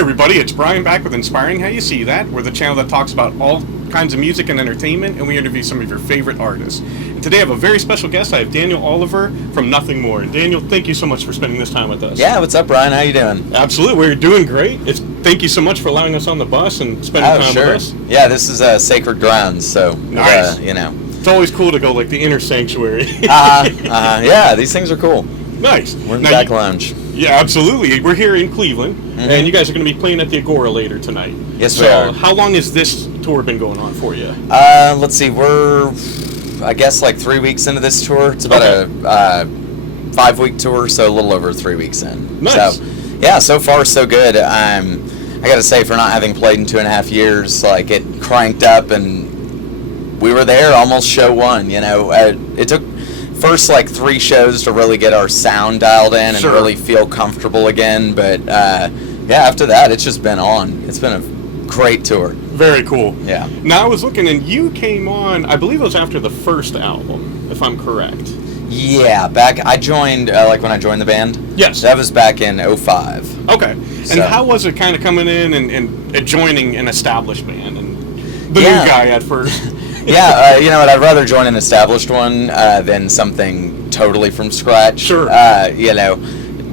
everybody, it's Brian back with Inspiring How You See That. We're the channel that talks about all kinds of music and entertainment, and we interview some of your favorite artists. And today I have a very special guest. I have Daniel Oliver from Nothing More. And Daniel, thank you so much for spending this time with us. Yeah, what's up, Brian? How you doing? Absolutely, we're doing great. Thank you so much for allowing us on the bus and spending time with us. Yeah, this is sacred grounds, so nice. It's always cool to go like the inner sanctuary. Yeah, these things are cool. Nice. We're in the back lounge. Yeah, absolutely. We're here in Cleveland, and you guys are going to be playing at the Agora later tonight. Yes, we are. How long has this tour been going on for you? Let's see. We're, I guess, like 3 weeks into this tour. It's about a 5-week tour, so a little over 3 weeks in. Nice. So, yeah, so far so good. I got to say, for not having played in 2.5 years, like it cranked up, and we were there almost show one. It took first like 3 shows to really get our sound dialed in and really feel comfortable again, but after that it's just been on. It's been a great tour. Very cool. Yeah. Now I was looking, and you came on, I believe it was after the first album, if I'm correct. Yeah, I joined when I joined the band. Yes. That was back in 2005. Okay. And how was it kind of coming in and joining an established band and the new guy at first? Yeah, you know what? I'd rather join an established one than something totally from scratch. Sure.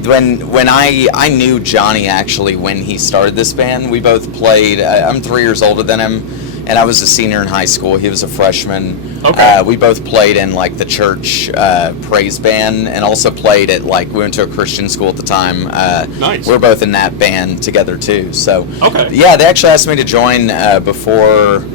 When I knew Jonny actually when he started this band, we both played. I'm 3 years older than him, and I was a senior in high school. He was a freshman. Okay. We both played in like the church praise band, and also played at we went to a Christian school at the time. Nice. We were both in that band together too. So yeah, they actually asked me to join before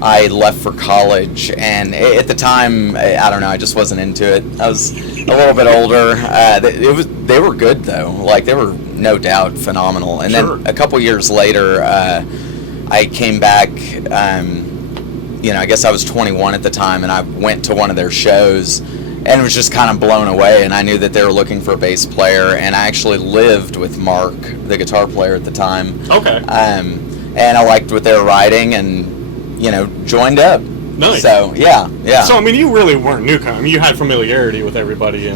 I left for college, and at the time, I don't know, I just wasn't into it. I was a little bit older. They were good though, they were no doubt phenomenal. And then a couple years later, I came back. I guess I was 21 at the time, and I went to one of their shows, and was just kind of blown away. And I knew that they were looking for a bass player, and I actually lived with Mark, the guitar player at the time. Okay. And I liked what they were writing, and joined up. Nice. So, yeah. So, I mean, you really weren't newcomer. You had familiarity with everybody. It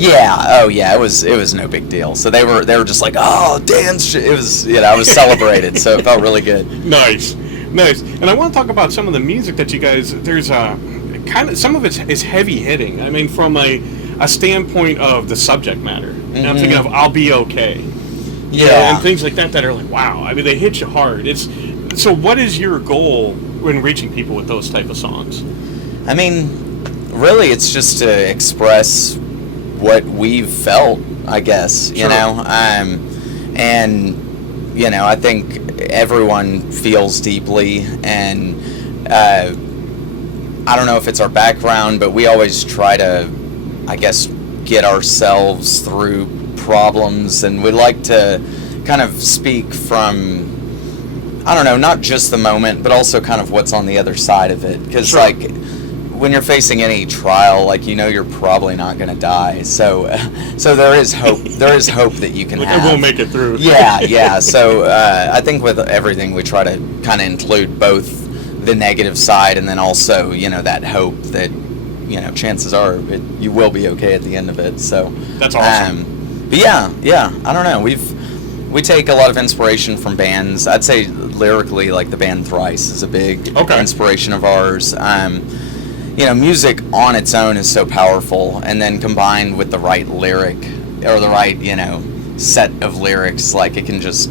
was no big deal. So they were just like, oh, Dan's, it was, I was celebrated, so it felt really good. Nice. And I want to talk about some of the music that you guys, there's some of it is heavy hitting. I mean, from a standpoint of the subject matter. And I'm thinking of I'll Be Okay. And things like that are like, wow. I mean, they hit you hard. So what is your goal when reaching people with those type of songs? I mean, really, it's just to express what we've felt, I guess, you know. I think everyone feels deeply, and I don't know if it's our background, but we always try to, I guess, get ourselves through problems, and we like to kind of speak from, I don't know, not just the moment, but also kind of what's on the other side of it. Because, when you're facing any trial, you're probably not going to die. So there is hope. There is hope that you can have. We'll make it through. Yeah. So I think with everything, we try to kind of include both the negative side and then also, that hope that, chances are you will be okay at the end of it. So that's awesome. But yeah. I don't know. We take a lot of inspiration from bands. I'd say lyrically, the band Thrice is a big inspiration of ours. Music on its own is so powerful, and then combined with the right lyric or the right, set of lyrics, it can just,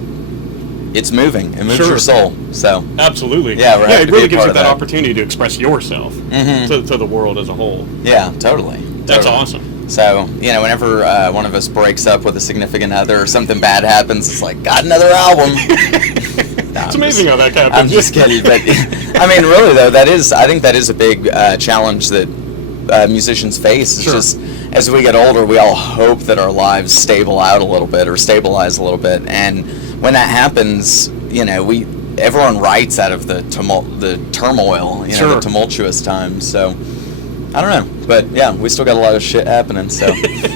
it's moving. It moves your soul. So absolutely. Yeah, it really gives you that opportunity to express yourself to the world as a whole. Yeah, totally. That's awesome. So, whenever one of us breaks up with a significant other or something bad happens, it's like, got another album. It's amazing how that happens. I'm just kidding, but I mean, really though, I think that is a big challenge that musicians face. It's just, as we get older, we all hope that our lives stabilize a little bit, and when that happens, everyone writes out of the turmoil, the tumultuous times. So I don't know, but yeah, we still got a lot of shit happening, so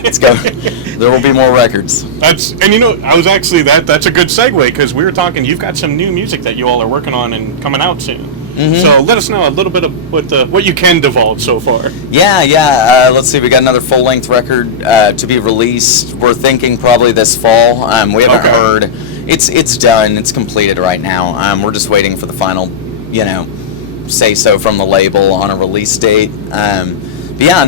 let's go. There will be more records. That's a good segue, because we were talking, you've got some new music that you all are working on and coming out soon. So let us know a little bit of what you can divulge so far. Yeah. Let's see, we got another full-length record to be released. We're thinking probably this fall. We haven't heard It's done. It's completed right now. We're just waiting for the final, say so from the label on a release date. But yeah,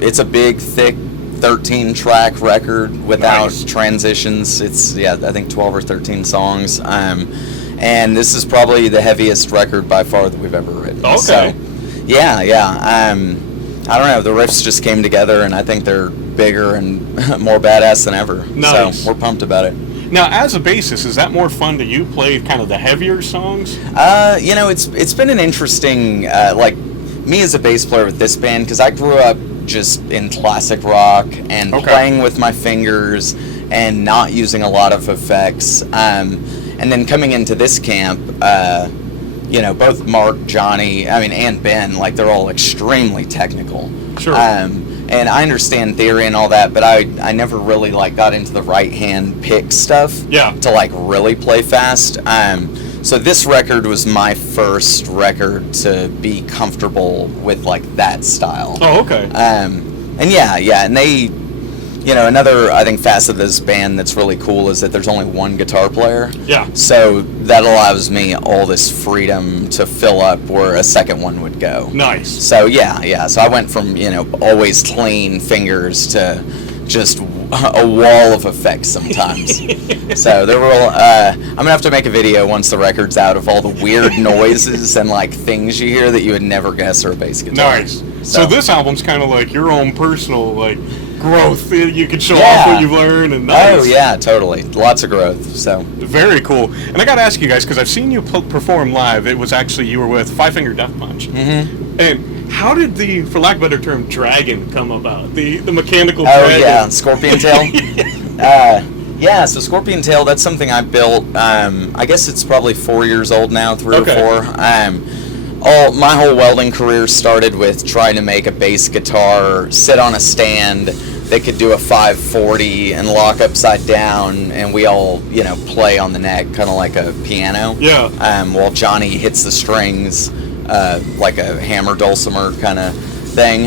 it's a big, thick 13-track record without transitions. It's, I think 12 or 13 songs. And this is probably the heaviest record by far that we've ever written. Okay. So, yeah. I don't know. The riffs just came together, and I think they're bigger and more badass than ever. Nice. So we're pumped about it. Now, as a bassist, is that more fun to you play kind of the heavier songs? It's been an interesting, me as a bass player with this band, because I grew up just in classic rock and playing with my fingers and not using a lot of effects. And then coming into this camp, both Mark, Jonny, and Ben, they're all extremely technical. Sure. And I understand theory and all that, but I never really got into the right hand pick stuff to really play fast. So this record was my first record to be comfortable with that style. Oh, okay. And and they, another I think facet of this band that's really cool is that there's only one guitar player. Yeah. So that allows me all this freedom to fill up where a second one would go. Nice. So so I went from always clean fingers to just a wall of effects sometimes. So there will I'm gonna have to make a video once the record's out of all the weird noises and things you hear that you would never guess are a bass guitar. Nice. So this album's kind of like your own personal growth. You can show off what you've learned and nice. Oh yeah, totally. Lots of growth. So very cool. And I gotta ask you guys, because I've seen you perform live. It was actually you were with Five Finger Death Punch. Mm-hmm. And how did the, for lack of a better term, dragon come about? The mechanical dragon. Oh yeah, Scorpion Tail. So Scorpion Tail, that's something I built. I guess it's probably 4 years old now, 3 or 4. My whole welding career started with trying to make a bass guitar sit on a stand that could do a 540 and lock upside down, and we all, play on the neck, kind of like a piano. Yeah. While Jonny hits the strings, like a hammer dulcimer kind of thing.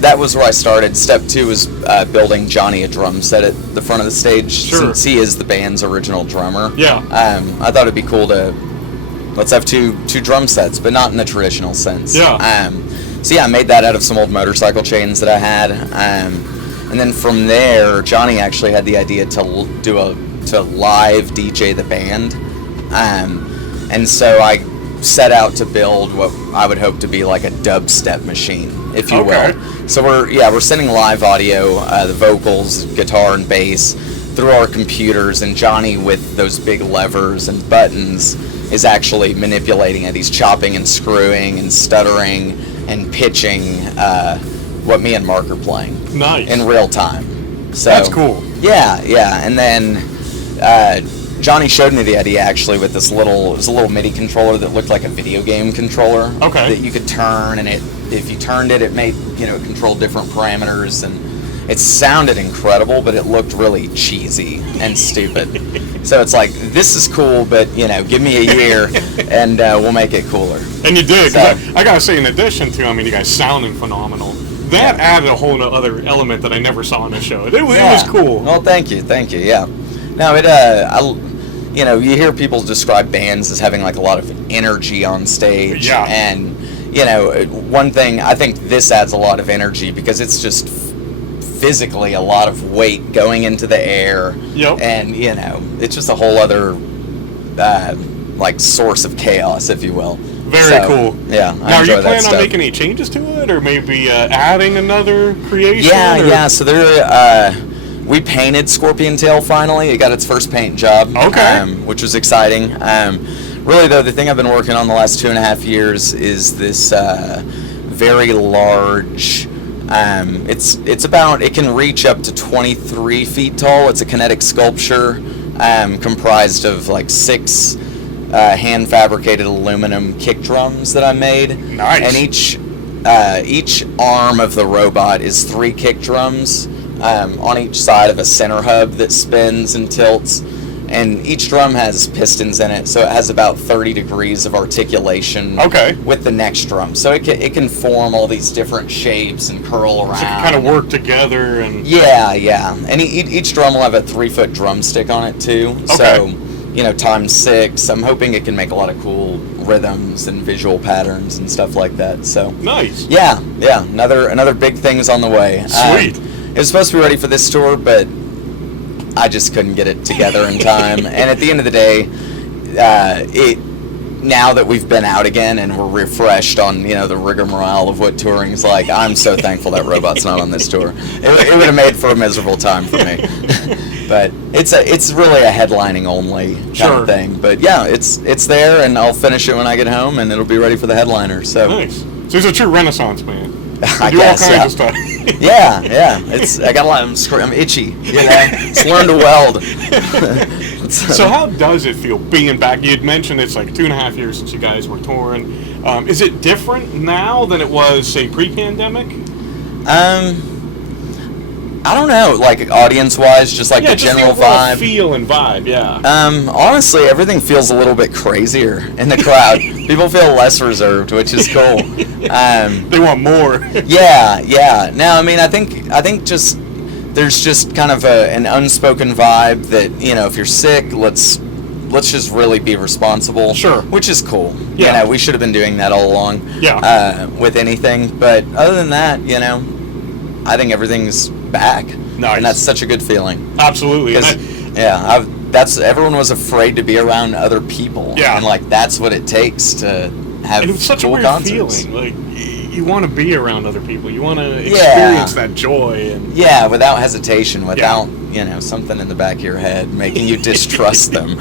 That was where I started. Step 2 was building Jonny a drum set at the front of the stage, since he is the band's original drummer. Yeah. I thought it'd be cool to let's have two drum sets, but not in the traditional sense. Yeah. I made that out of some old motorcycle chains that I had, and then from there, Jonny actually had the idea to live DJ the band, and so I set out to build what I would hope to be like a dubstep machine, if you will. So we're sending live audio, the vocals, guitar, and bass through our computers, and Jonny with those big levers and buttons is actually manipulating it. He's chopping and screwing and stuttering and pitching what me and Mark are playing. Nice. In real time. So that's cool. Yeah. And then Jonny showed me the idea actually with this little MIDI controller that looked like a video game controller. Okay. That you could turn, and if you turned it made, it controlled different parameters, and it sounded incredible, but it looked really cheesy and stupid. So it's like, this is cool, but give me a year and we'll make it cooler. And you did. So, I gotta say, in addition to, you guys sounding phenomenal, that added a whole other element that I never saw on the show. It was cool. Well, thank you. Yeah. No, you hear people describe bands as having a lot of energy on stage. Yeah. And one thing, I think this adds a lot of energy because it's just physically a lot of weight going into the air. Yep. And it's just a whole other source of chaos, if you will. Very cool. Yeah. Now, are you planning on making any changes to it, or maybe adding another creation? Yeah. So we painted Scorpion Tail finally. It got its first paint job. Okay. Which was exciting. Really though, the thing I've been working on the last 2.5 years is this very large. It can reach up to 23 feet tall. It's a kinetic sculpture comprised of 6 hand-fabricated aluminum kick drums that I made. Nice. And each arm of the robot is 3 kick drums on each side of a center hub that spins and tilts. and each drum has pistons in it, so it has about 30 degrees of articulation Okay. with the next drum. So it can form all these different shapes and curl around. So it can kind of work together and... Yeah, yeah. And each drum will have a 3-foot drumstick on it, too. Okay. So, you know, times 6. I'm hoping it can make a lot of cool rhythms and visual patterns and stuff like that. So Nice. yeah. Another big thing's on the way. Sweet. It was supposed to be ready for this tour, but I just couldn't get it together in time. And at the end of the day, now that we've been out again and we're refreshed on, you know, the rigmarole of what touring's like, I'm so thankful that Robot's not on this tour. It would have made for a miserable time for me. But it's really a headlining only kind of thing. But yeah, it's there, and I'll finish it when I get home, and it'll be ready for the headliner. So Nice. So he's a true Renaissance man. I do guess, all kinds of stuff. yeah. I got a lot. I'm itchy. You know, it's learn to weld. So how does it feel being back? You had mentioned it's like 2.5 years since you guys were touring. Is it different now than it was, say, pre-pandemic? I don't know, like audience-wise, just like the general vibe. Feel and vibe, yeah. Honestly, everything feels a little bit crazier in the crowd. People feel less reserved, which is cool. They want more. Yeah. No, I mean, I think just there's just kind of an unspoken vibe that, you know, if you're sick, let's just really be responsible. Sure. Which is cool. Yeah. You know, we should have been doing that all along. Yeah. With anything, but other than that, you know, I think everything's back. Nice. And that's such a good feeling. Absolutely. Everyone was afraid to be around other people. Yeah. And like that's what it takes to have and it's such cool a weird concerts. feeling. Like you want to be around other people. You want to experience that joy and without hesitation, without you know, something in the back of your head making you distrust them.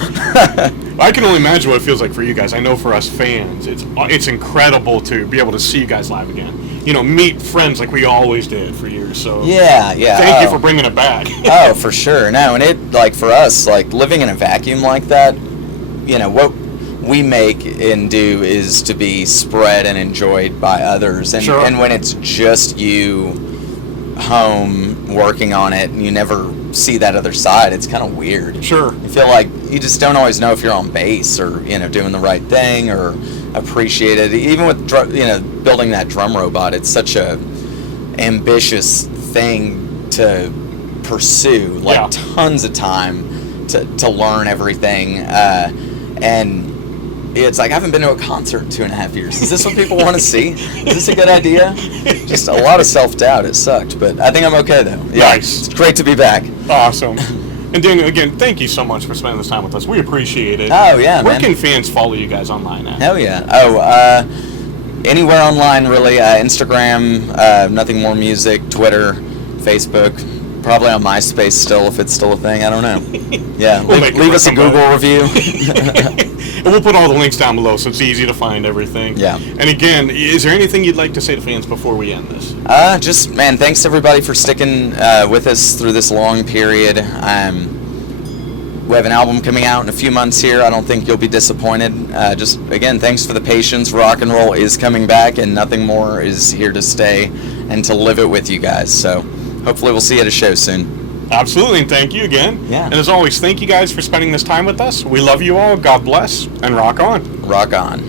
I can only imagine what it feels like for you guys. I know for us fans, it's incredible to be able to see you guys live again. You know, meet friends like we always did for years. So yeah. Thank you for bringing it back. Oh, for sure. No, and it, like, for us, like living in a vacuum like that, you know, what we make and do is to be spread and enjoyed by others. And Sure. and when it's just you home working on it and you never see that other side, it's kind of weird. Sure. You feel like you just don't always know if you're on base or, you know, doing the right thing or appreciate it. Even with, you know, building that drum robot, it's such a ambitious thing to pursue, like tons of time to learn everything. And it's like, I haven't been to a concert in 2.5 years. Is this what people want to see? Is this a good idea? Just a lot of self-doubt. It sucked, but I think I'm okay, though. Yeah, Nice. It's great to be back. Awesome. And Daniel, again, thank you so much for spending this time with us. We appreciate it. Oh, yeah, Where man. can fans follow you guys online at? Hell yeah. Oh, anywhere online, really. Instagram, Nothing More Music, Twitter, Facebook. Probably on MySpace still, if it's still a thing. I don't know. Yeah, We'll make it leave us a work someday. Google review. And we'll put all the links down below so it's easy to find everything. Yeah. And again, is there anything you'd like to say to fans before we end this? Just, man, thanks everybody for sticking with us through this long period. We have an album coming out in a few months here. I don't think you'll be disappointed. Just, again, thanks for the patience. Rock and roll is coming back, and Nothing More is here to stay and to live it with you guys. So hopefully we'll see you at a show soon. Absolutely, and thank you again. Yeah. And as always, thank you guys for spending this time with us. We love you all. God bless, and rock on. Rock on.